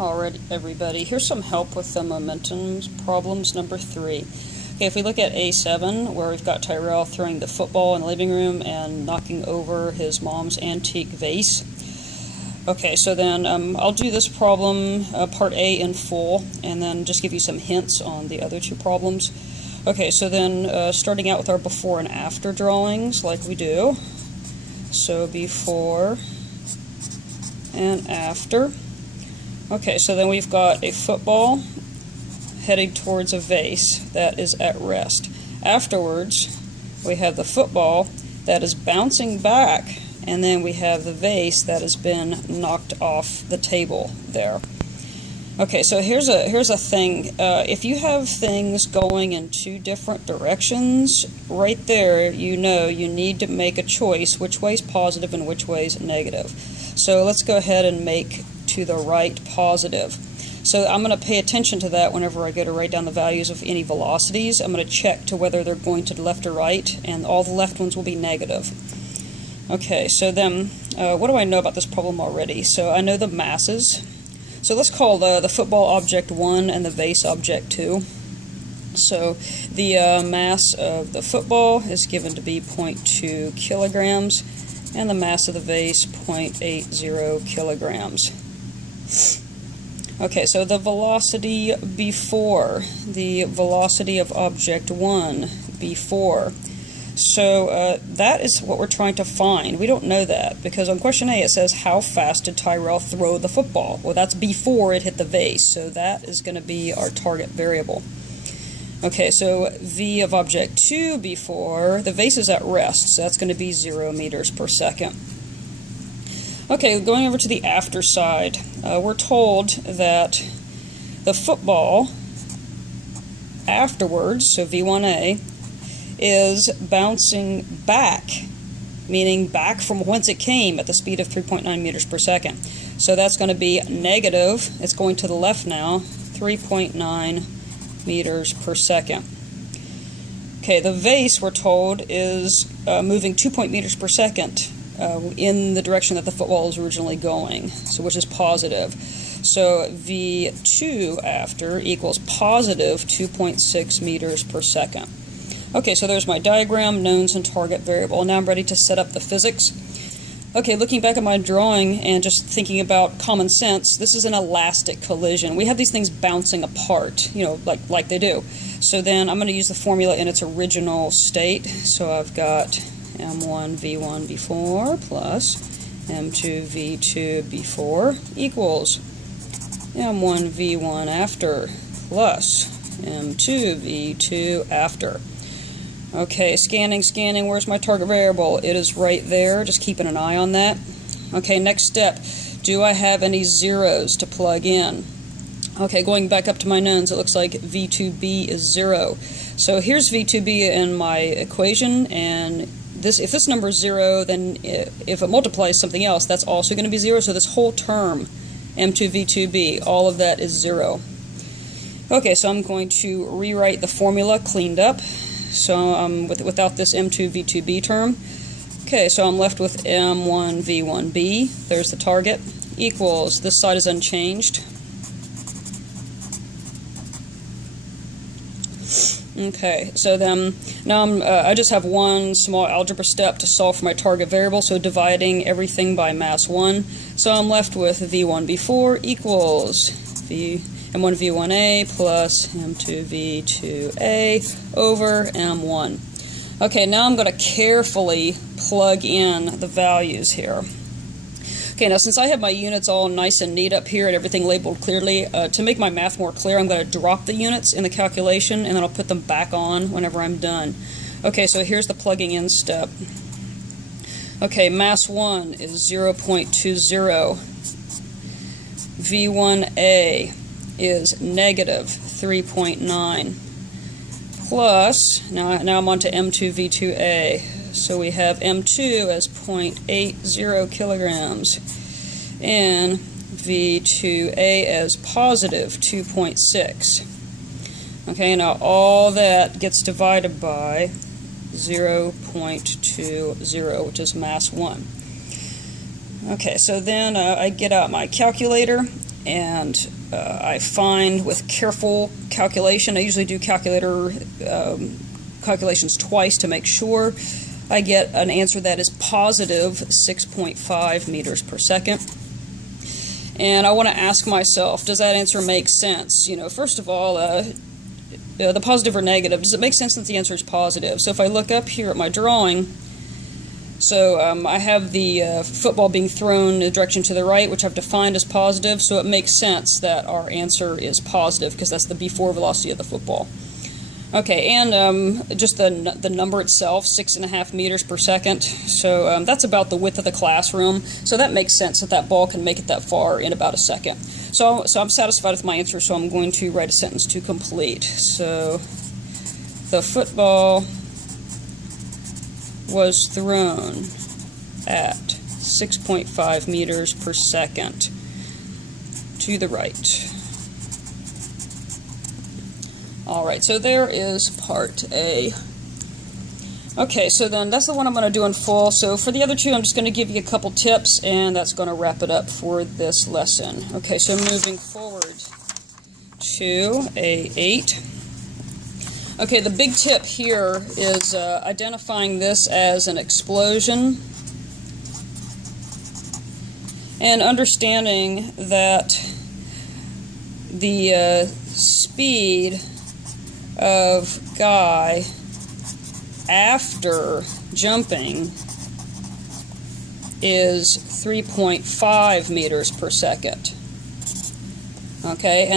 Alright, everybody, here's some help with the momentum problems number 3. Okay, if we look at A7, where we've got Tyrell throwing the football in the living room and knocking over his mom's antique vase. Okay, so then I'll do this problem, part A, in full, and then just give you some hints on the other two problems. Okay, so then starting out with our before and after drawings, like we do. So before and after. Okay, so then we've got a football heading towards a vase that is at rest. Afterwards, we have the football that is bouncing back, and then we have the vase that has been knocked off the table there. Okay, so here's a thing. If you have things going in two different directions, right there you know you need to make a choice which way is positive and which way is negative. So let's go ahead and make to the right positive. So I'm going to pay attention to that whenever I go to write down the values of any velocities. I'm going to check to whether they're going to the left or right, and all the left ones will be negative. Okay, so then what do I know about this problem already? So I know the masses. So let's call the football object 1 and the vase object 2. So the mass of the football is given to be 0.2 kilograms, and the mass of the vase 0.80 kilograms. Okay, so the velocity before, the velocity of object 1 before. So that is what we're trying to find. We don't know that because on question A it says how fast did Tyrell throw the football? Well, that's before it hit the vase, so that is going to be our target variable. Okay, so V of object 2 before, the vase is at rest, so that's going to be 0 meters per second. Okay, going over to the after side, we're told that the football afterwards, so V1A, is bouncing back, meaning back from whence it came at the speed of 3.9 meters per second. So that's going to be negative, it's going to the left now, 3.9 meters per second. Okay, the vase, we're told, is moving 2 meters per second in the direction that the football is originally going, so which is positive. So V2 after equals positive 2.6 meters per second. Okay, so there's my diagram, knowns, and target variable. Now I'm ready to set up the physics. Okay, looking back at my drawing and just thinking about common sense, this is an elastic collision. We have these things bouncing apart, you know, like they do. So then I'm going to use the formula in its original state. So I've got M1 V1 before plus M2 V2 before equals M1 V1 after plus M2 V2 after. Okay, scanning, where's my target variable? It is right there, just keeping an eye on that. Okay, next step, do I have any zeros to plug in? Okay, going back up to my knowns, it looks like V2B is 0. So here's V2B in my equation, and if this number is 0, then if it multiplies something else, that's also going to be 0, so this whole term, M2 V2B, all of that is 0. Okay, so I'm going to rewrite the formula cleaned up. So without this M2 V2B term. Okay, so I'm left with M1 V1B, there's the target, equals, this side is unchanged. Okay, so then now I just have one small algebra step to solve for my target variable, so dividing everything by mass 1. So I'm left with V1B4 equals M1 V1A plus M2 V2A over M1. Okay, now I'm going to carefully plug in the values here. Okay, now since I have my units all nice and neat up here and everything labeled clearly, to make my math more clear, I'm going to drop the units in the calculation and then I'll put them back on whenever I'm done. Okay, so here's the plugging in step. Okay, mass 1 is 0.20. V1A is negative 3.9 plus, now I'm on to M2 V2A, so we have M2 as 0.80 kilograms and V2A as positive 2.6. Okay, now all that gets divided by 0.20, which is mass 1. Okay, so then I get out my calculator and I find with careful calculation, I usually do calculations twice to make sure, I get an answer that is positive 6.5 meters per second. And I want to ask myself, does that answer make sense? You know, first of all, the positive or negative, does it make sense that the answer is positive? So if I look up here at my drawing, so I have the football being thrown in the direction to the right, which I've defined as positive, so it makes sense that our answer is positive because that's the before velocity of the football. Okay, and just the number itself, 6.5 meters per second, so that's about the width of the classroom, so that makes sense that that ball can make it that far in about a second. So I'm satisfied with my answer, so I'm going to write a sentence to complete. So the football was thrown at 6.5 meters per second to the right. Alright, so there is part A. Okay, so then that's the one I'm going to do in full. So for the other two, I'm just going to give you a couple tips, and that's going to wrap it up for this lesson. Okay, so moving forward to A8. Okay, the big tip here is identifying this as an explosion and understanding that the speed of Guy after jumping is 3.5 meters per second. Okay, and